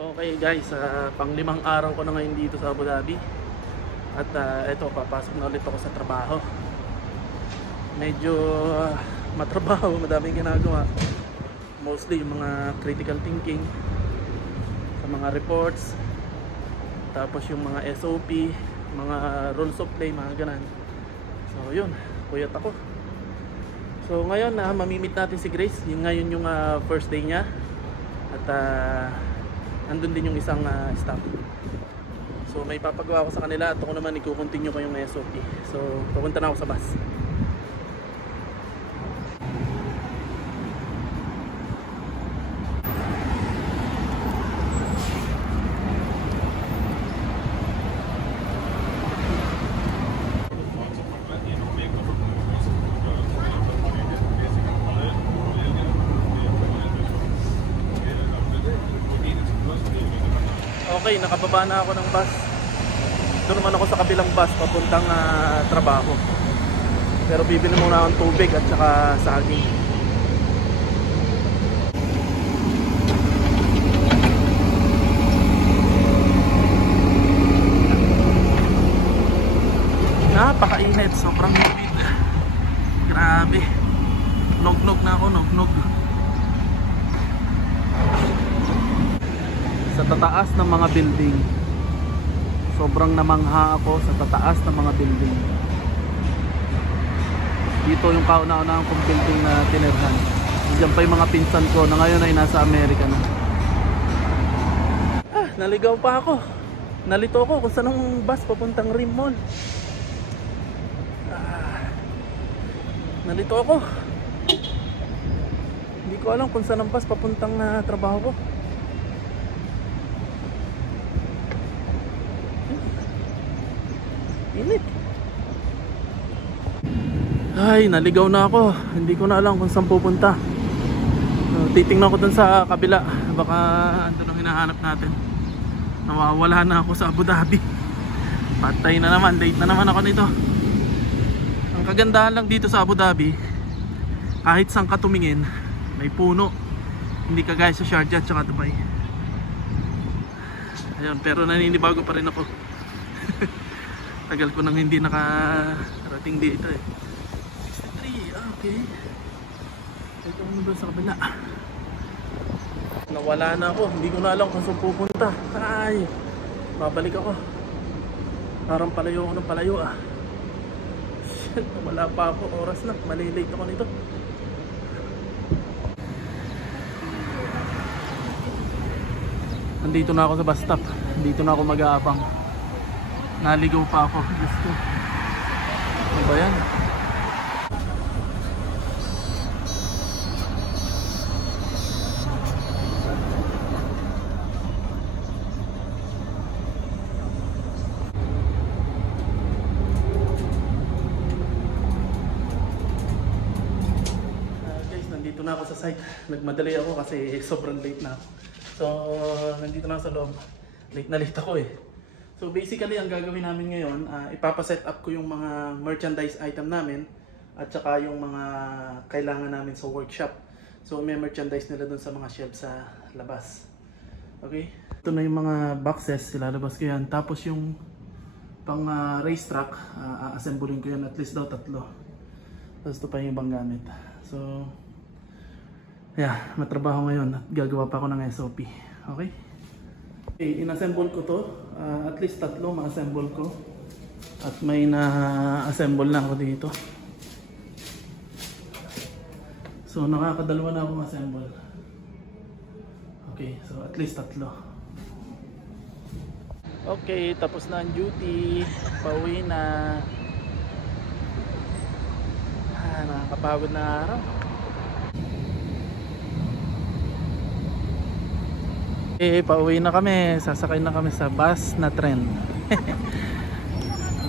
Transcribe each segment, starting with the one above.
Okay guys, pang-limang araw ko na ngayon dito sa Abu Dhabi. At eto, papasok na ulit ako sa trabaho. Medyo matrabaho, madaming ginagawa. Mostly yung mga critical thinking sa mga reports. Tapos yung mga SOP, mga rules of play, mga ganan. So yun, puyat ako. So ngayon mamimit natin si Grace. Ngayon yung first day niya. At andun din yung isang staff. So may papagawa ko sa kanila at ako naman i-continue ko yung SOP. So pupunta na ako sa bus. Okay, nakababa na ako ng bus. Doon naman ako sa kabilang bus papuntang trabaho. Pero bibili muna akong tubig at saka saging. Napakainit, sobrang humid. Grabe. Nog-nog na ako, nog-nog. Sa tataas ng mga building. Sobrang namangha ako sa tataas ng mga building. Dito yung kauna-unahang kong building na tinirhan. Diyan pa yung mga pinsan ko na ngayon ay nasa Amerika na. Naligaw pa ako. Nalito ako kung saan ang bus papuntang Rim Mall. Nalito ako. Hindi ko alam kung saan ang bus papuntang trabaho ko. Init. Ay, naligaw na ako. Hindi ko na alam kung saan pupunta. So, titingnan ko dun sa kabila. Baka andun ang hinahanap natin. Nawawala na ako sa Abu Dhabi. Patay na naman. Late na naman ako nito. Ang kagandahan lang dito sa Abu Dhabi, kahit saan ka tumingin, may puno. Hindi kagaya sa Sharjah at saka Dubai. Ayun, pero naninibago pa rin ako. Tagal ko nang hindi nakarating dito eh. 63, okay. Ito mo doon sa kabila. Nawala na ako, hindi ko na alam kung saan pupunta. Ay, babalik ako. Parang palayo ako ng palayo Shit, wala pa ako, oras na, malilate ako nito. Nandito na ako sa bus stop. Dito na ako mag-aabang. Naligaw pa ako. Diyos ko. Ano ba yan? Guys, nandito na ako sa site. Nagmadali ako kasi sobrang late na ako. So, nandito na ako sa loob. Late na late ako eh. So basically ang gagawin namin ngayon, ipapaset up ko yung mga merchandise item namin at saka yung mga kailangan namin sa workshop. So may merchandise nila dun sa mga shelf sa labas. Okay? Ito na yung mga boxes, ilalabas ko yan. Tapos yung pang racetrack, assembling ko yan at least daw 3. Tapos ito pa yung ibang gamit. So yeah, matrabaho ngayon at gagawa pa ako ng SOP. Okay? In-assemble ko to, at least 3 ma-assemble ko at may na-assemble na ako dito. So nakakadalawa na akong assemble. Okay, so at least 3. Okay, tapos na ang duty. Pauwi na. Nakakapagod na araw. Pauwi na kami, sasakay na kami sa bus na tren.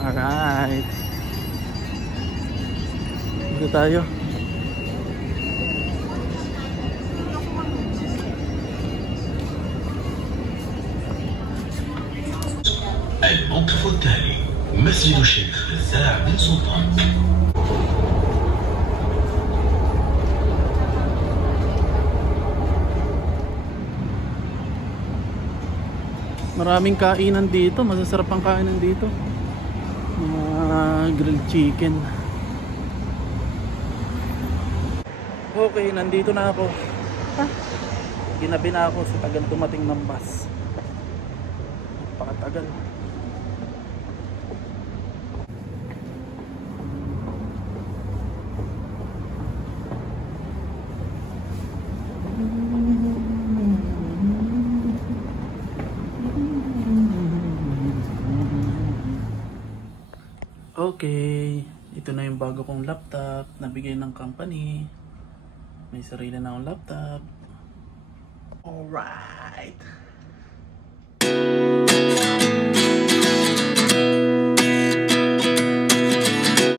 Alright. Dito tayo. الموقف التالي مسجد الشيخ فزاع بن سلطان. Maraming kainan dito, masasarap ang kainan dito. Mga grilled chicken. Okay, nandito na ako. Ginabi na ako sa tagal dumating ng bus. Napakatagal. Okay, ito na yung bago kong laptop, nabigay ng company. May sarili na akong laptop. Alright.